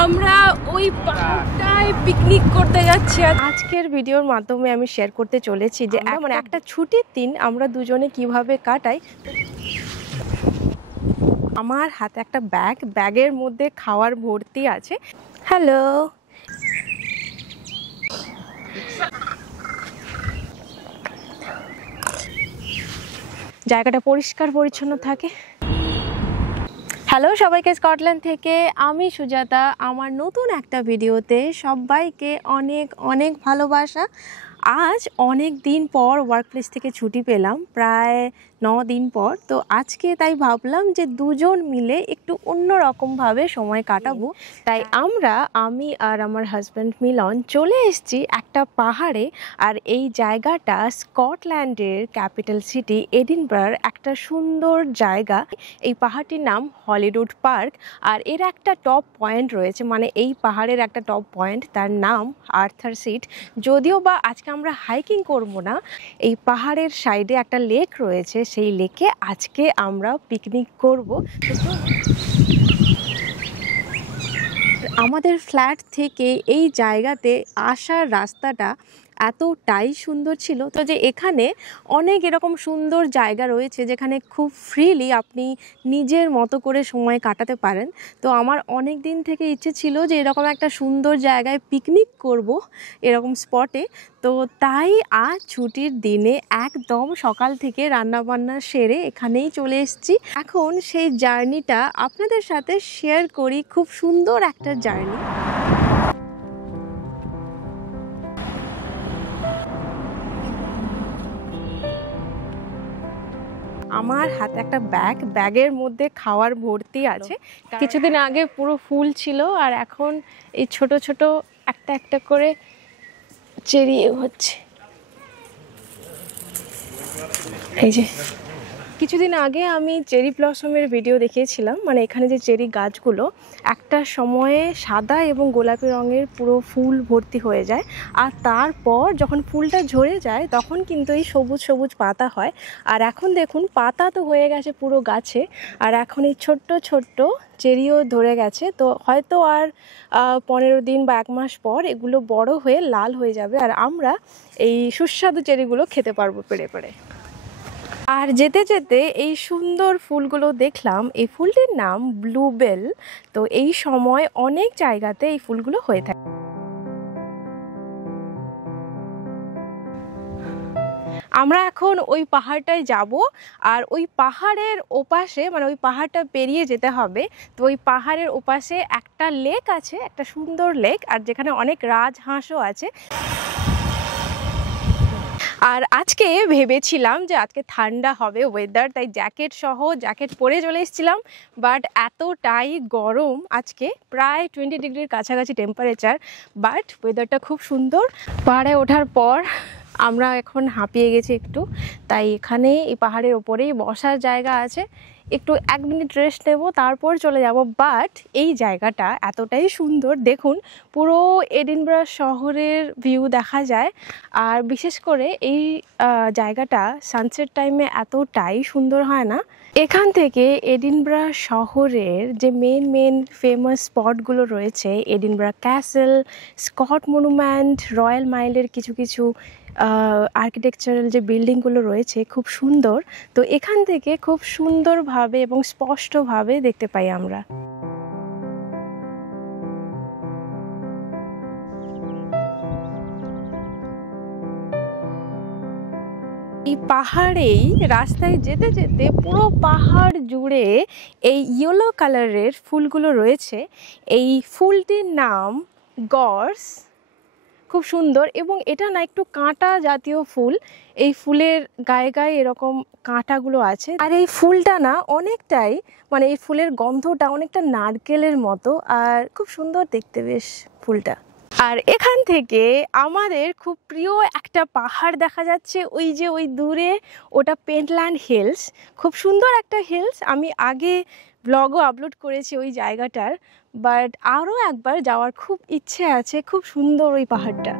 আমরা ওই পাহাড়টায় পিকনিক করতে যাচ্ছি। আজকের ভিডিওর মাধ্যমে আমি শেয়ার করতে চলেছি যে মানে একটা ছুটির দিন আমরা দুজনে কিভাবে কাটাই। আমার হাতে একটা ব্যাগের মধ্যে খাওয়ার ভর্তি আছে। হ্যালো, জায়গাটা পরিষ্কার পরিচ্ছন্ন থাকে। হ্যালো সবাইকে, স্কটল্যান্ড থেকে আমি সুজাতা। আমার নতুন একটা ভিডিওতে সবাইকে অনেক অনেক ভালোবাসা। আজ অনেক দিন পর ওয়ার্কপ্লেস থেকে ছুটি পেলাম, প্রায় 9 দিন পর। তো আজকে তাই ভাবলাম যে দুজন মিলে একটু অন্যরকমভাবে সময় কাটাবো। তাই আমি আর আমার হাজব্যান্ড মিলন চলে এসেছি একটা পাহাড়ে। আর এই জায়গাটা স্কটল্যান্ডের ক্যাপিটাল সিটি এডিনবারার একটা সুন্দর জায়গা। এই পাহাড়টির নাম হলিডুড পার্ক। আর এর একটা টপ পয়েন্ট রয়েছে, মানে এই পাহাড়ের একটা টপ পয়েন্ট, তার নাম আর্থার সিট। যদিও বা আজকে আমরা হাইকিং করব না, এই পাহাড়ের সাইডে একটা লেক রয়েছে, সেই লেকে আজকে আমরা পিকনিক করব। আমাদের ফ্ল্যাট থেকে এই জায়গাতে আসার রাস্তাটা এতটাই সুন্দর ছিল, তো যে এখানে অনেক এরকম সুন্দর জায়গা রয়েছে যেখানে খুব ফ্রিলি আপনি নিজের মতো করে সময় কাটাতে পারেন। তো আমার অনেক দিন থেকে ইচ্ছে ছিল যে এরকম একটা সুন্দর জায়গায় পিকনিক করব, এরকম স্পটে। তো তাই আজ ছুটির দিনে একদম সকাল থেকে রান্নাবান্না সেরে এখানেই চলে এসেছি। এখন সেই জার্নিটা আপনাদের সাথে শেয়ার করি, খুব সুন্দর একটা জার্নি। আমার হাতে একটা ব্যাগের মধ্যে খাওয়ার ভর্তি আছে। কিছুদিন আগে পুরো ফুল ছিল, আর এখন এই ছোট ছোট একটা একটা করে চেরি হচ্ছে। এই যে কিছুদিন আগে আমি চেরি ব্লসমের ভিডিও দেখিয়েছিলাম, মানে এখানে যে চেরি গাছগুলো একটা সময়ে সাদা এবং গোলাপি রঙের পুরো ফুল ভর্তি হয়ে যায়, আর তারপর যখন ফুলটা ঝরে যায় তখন কিন্তু এই সবুজ সবুজ পাতা হয়। আর এখন দেখুন পাতা তো হয়ে গেছে পুরো গাছে, আর এখন এই ছোট্ট ছোট্ট চেরিও ধরে গেছে। তো হয়তো আর 15 দিন বা 1 মাস পর এগুলো বড় হয়ে লাল হয়ে যাবে, আর আমরা এই সুস্বাদু চেরিগুলো খেতে পারবো পেড়ে পেড়ে। আর যেতে যেতে এই সুন্দর ফুলগুলো দেখলাম। এই ফুলটির নাম ব্লুবেল। তো এই সময় অনেক জায়গাতে এই ফুলগুলো হয়ে থাকে। আমরা এখন ওই পাহাড়টায় যাব, আর ওই পাহাড়ের ওপাশে, মানে ওই পাহাড়টা পেরিয়ে যেতে হবে। তো ওই পাহাড়ের ওপাশে একটা লেক আছে, একটা সুন্দর লেক, আর যেখানে অনেক রাজহাঁসও আছে। আর আজকে ভেবেছিলাম যে আজকে ঠান্ডা হবে ওয়েদার, তাই জ্যাকেট পরে চলে এসেছিলাম। বাট এতটাই গরম আজকে, প্রায় 20 ডিগ্রির কাছাকাছি টেম্পারেচার। বাট ওয়েদারটা খুব সুন্দর। পাহাড়ে ওঠার পর আমরা এখন হাঁপিয়ে গেছি একটু, তাই এখানে এই পাহাড়ের ওপরেই বসার জায়গা আছে। একটু 1 মিনিট রেস্ট নেব, তারপর চলে যাব। বাট এই জায়গাটা এতটাই সুন্দর, দেখুন পুরো এডিনবরা শহরের ভিউ দেখা যায়। আর বিশেষ করে এই জায়গাটা সানসেট টাইমে এতটাই সুন্দর হয় না। এখান থেকে এডিনবরা শহরের যে মেন ফেমাস স্পটগুলো রয়েছে, Edinburgh castle, Scott monument, royal মাইলের কিছু কিছু আর্কিটেকচারাল যে বিল্ডিংগুলো রয়েছে খুব সুন্দর। তো এখান থেকে খুব সুন্দরভাবে এবং স্পষ্টভাবে দেখতে পাই আমরা। এই পাহাড়েই রাস্তায় যেতে যেতে পুরো পাহাড় জুড়ে এই ইয়েলো কালারের ফুলগুলো রয়েছে। এই ফুলটির নাম গর্স। খুব সুন্দর, এবং এটা না একটু কাঁটা জাতীয় ফুল। এই ফুলের গায়ে গায়ে এরকম কাঁটাগুলো আছে, আর এই ফুলটা না অনেকটাই, মানে এই ফুলের গন্ধটা অনেকটা নারকেলের মতো, আর খুব সুন্দর দেখতে বেশ ফুলটা। আর এখান থেকে আমাদের খুব প্রিয় একটা পাহাড় দেখা যাচ্ছে, ওই যে ওই দূরে, ওটা পেন্টল্যান্ড হিলস। খুব সুন্দর একটা হিলস, আমি আগে ব্লগও আপলোড করেছি ওই জায়গাটার। বাট আরও একবার যাওয়ার খুব ইচ্ছে আছে, খুব সুন্দর ওই পাহাড়টা।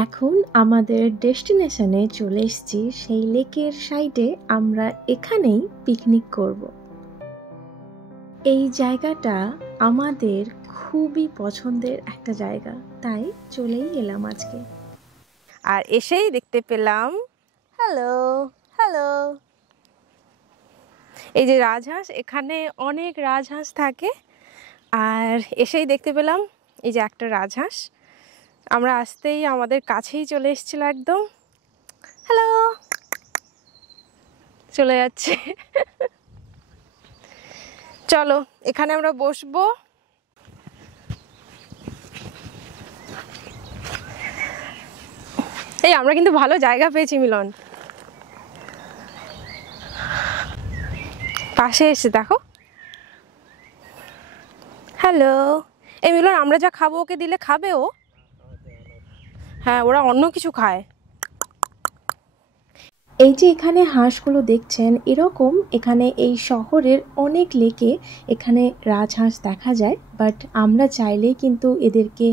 এখন আমাদের ডেস্টিনেশনে চলে এসেছি, সেই লেকের সাইডে আমরা এখানেই পিকনিক করব। এই জায়গাটা আমাদের খুবই পছন্দের একটা জায়গা, তাই চলেই এলাম আজকে। আর এসেই দেখতে পেলাম হ্যালো হ্যালো, এই যে রাজহাঁস, এখানে অনেক রাজহাঁস থাকে। আর এসেই দেখতে পেলাম এই যে একটা রাজহাঁস, আমরা আসতেই আমাদের কাছেই চলে এসেছিল একদম। হ্যালো, চলে যাচ্ছে। চলো এখানে আমরা বসবো। এই আমরা কিন্তু ভালো জায়গা পেয়েছি মিলন, পাশে এসে দেখো। হ্যালো, এই মিলন আমরা যা খাবো ওকে দিলে খাবে ও? হ্যাঁ, ওরা অন্য কিছু খায়। এই যে এখানে হাঁসগুলো দেখছেন, এরকম এখানে এই শহরের অনেক লেকে এখানে রাজহাঁস দেখা যায়, বাট আমরা চাইলেই কিন্তু এদেরকে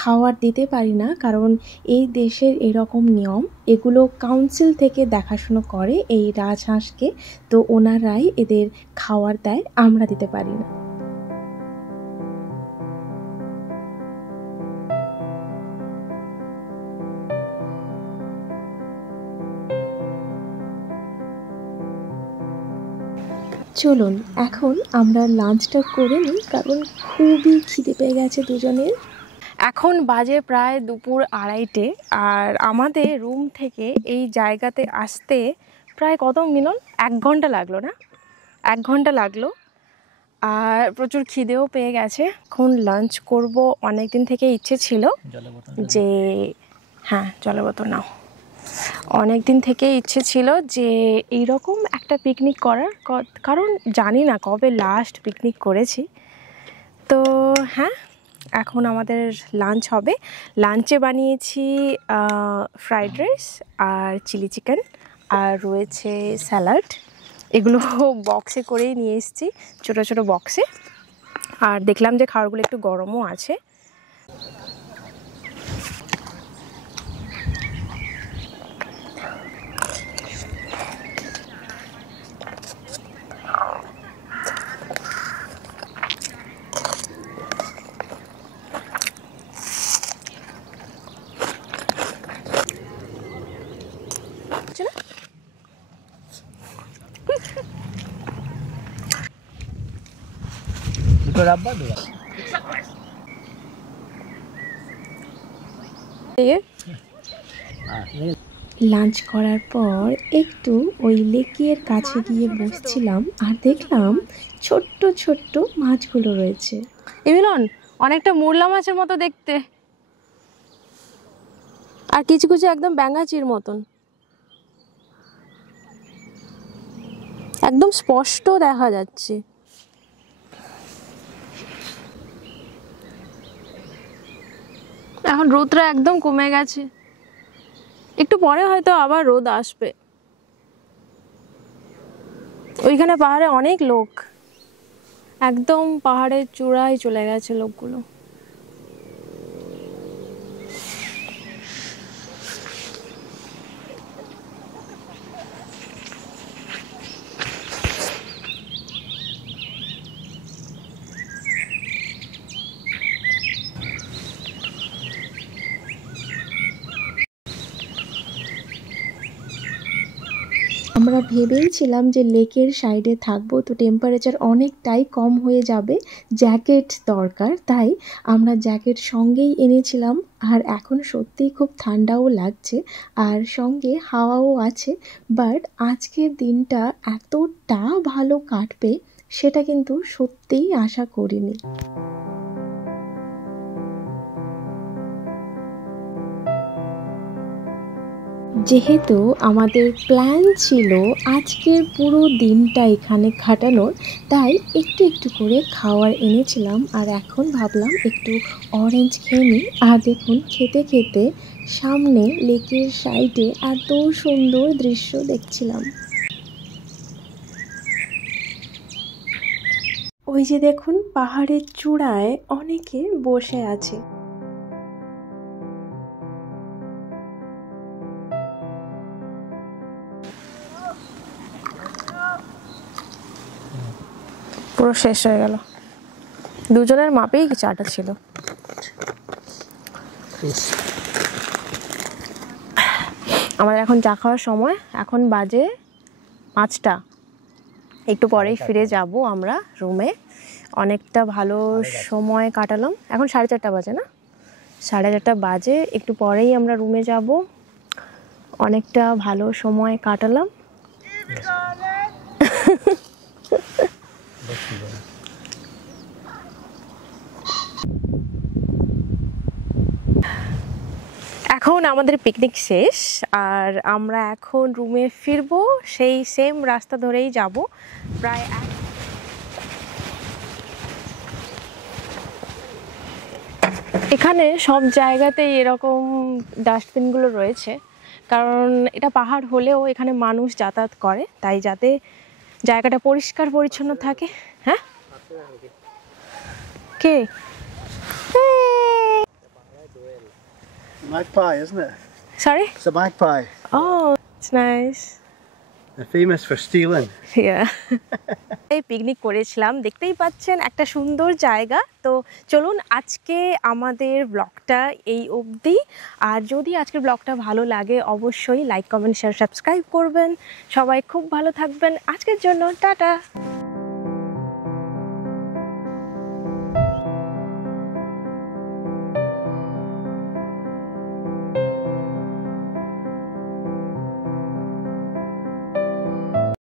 খাওয়ার দিতে পারি না, কারণ এই দেশের এরকম নিয়ম। এগুলো কাউন্সিল থেকে দেখাশুনো করে এই রাজহাঁসকে, তো ওনারাই এদের খাওয়ার দেয়, আমরা দিতে পারি না। চলুন এখন আমরা লাঞ্চটা করে নিই, কারণ খুবই খিদে পেয়ে গেছে দুজনের। এখন বাজে প্রায় দুপুর 2:30, আর আমাদের রুম থেকে এই জায়গাতে আসতে প্রায় কত মিলন, 1 ঘন্টা লাগলো না? 1 ঘন্টা লাগলো। আর প্রচুর খিদেও পেয়ে গেছে, এখন লাঞ্চ করব। অনেক দিন থেকে ইচ্ছে ছিল যে, হ্যাঁ জলের বোতল নাও, অনেক দিন থেকে ইচ্ছে ছিল যে এইরকম একটা পিকনিক করার, কারণ জানি না কবে লাস্ট পিকনিক করেছি। তো হ্যাঁ, এখন আমাদের লাঞ্চ হবে। লাঞ্চে বানিয়েছি ফ্রাইড রাইস আর চিলি চিকেন, আর রয়েছে স্যালাড। এগুলো বক্সে করেই নিয়ে এসেছি, ছোটো ছোটো বক্সে। আর দেখলাম যে খাবারগুলো একটু গরমও আছে। লাঞ্চ করার পর একটু ওই লেকের কাছে গিয়ে বসছিলাম, আর দেখলাম ছোট্ট ছোট্ট মাছগুলো রয়েছে। মিলন, অনেকটা মোরলা মাছের মতো দেখতে, আর কিছু কিছু একদম ব্যাঙাচির মতন, একদম স্পষ্ট দেখা যাচ্ছে। এখন রোদটা একদম কমে গেছে, একটু পরে হয়তো আবার রোদ আসবে। ওইখানে পাহাড়ে অনেক লোক, একদম পাহাড়ের চূড়ায় চলে গেছে লোকগুলো। আমরা ভেবেইছিলাম যে লেকের সাইডে থাকবো, তো টেম্পারেচার অনেকটাই কম হয়ে যাবে, জ্যাকেট দরকার, তাই আমরা জ্যাকেট সঙ্গেই এনেছিলাম। আর এখন সত্যিই খুব ঠান্ডাও লাগছে, আর সঙ্গে হাওয়াও আছে। বাট আজকের দিনটা এতটা ভালো কাটবে সেটা কিন্তু সত্যিই আশা করিনি। যেহেতু আমাদের প্ল্যান ছিল আজকের পুরো দিনটা এখানে কাটানোর, তাই একটু একটু করে খাওয়ার এনেছিলাম। আর এখন ভাবলাম একটু অরেঞ্জ খেয়ে নিই। আর দেখুন, খেতে খেতে সামনে লেকের সাইডে এত সুন্দর দৃশ্য দেখছিলাম। ওই যে দেখুন, পাহাড়ের চূড়ায় অনেকে বসে আছে। পুরো শেষ হয়ে গেল। দুজনের মাপেই চাটা ছিল। আমাদের এখন চা খাওয়ার সময়, এখন বাজে 5টা। একটু পরেই ফিরে যাব আমরা রুমে। অনেকটা ভালো সময় কাটালাম। এখন 4:30 বাজে না? 4:30 বাজে। একটু পরেই আমরা রুমে যাব। অনেকটা ভালো সময় কাটালাম। এখন আমাদের পিকনিক শেষ আর আমরা এখন রুমে ফিরবো। সেই সেম রাস্তা ধরেই যাব। প্রায় এখানে সব জায়গাতেই এরকম ডাস্টবিনগুলো রয়েছে, কারণ এটা পাহাড় হলেও এখানে মানুষ যাতায়াত করে, তাই যাতে জায়গাটা পরিষ্কার পরিচ্ছন্ন থাকে। হ্যাঁ, কে? Magpie, isn't it? Sorry? It's a magpie. Oh, it's nice. They're famous for stealing. Yeah. এই পিকনিক করেছিলাম, দেখতেই পাচ্ছেন একটা সুন্দর জায়গা। তো চলুন আজকে আমাদের ব্লগটা এই অবধি। আর যদি আজকের ব্লগটা ভালো লাগে অবশ্যই লাইক, কমেন্ট, শেয়ার, সাবস্ক্রাইব করবেন। সবাই খুব ভালো থাকবেন। আজকের জন্য টাটা।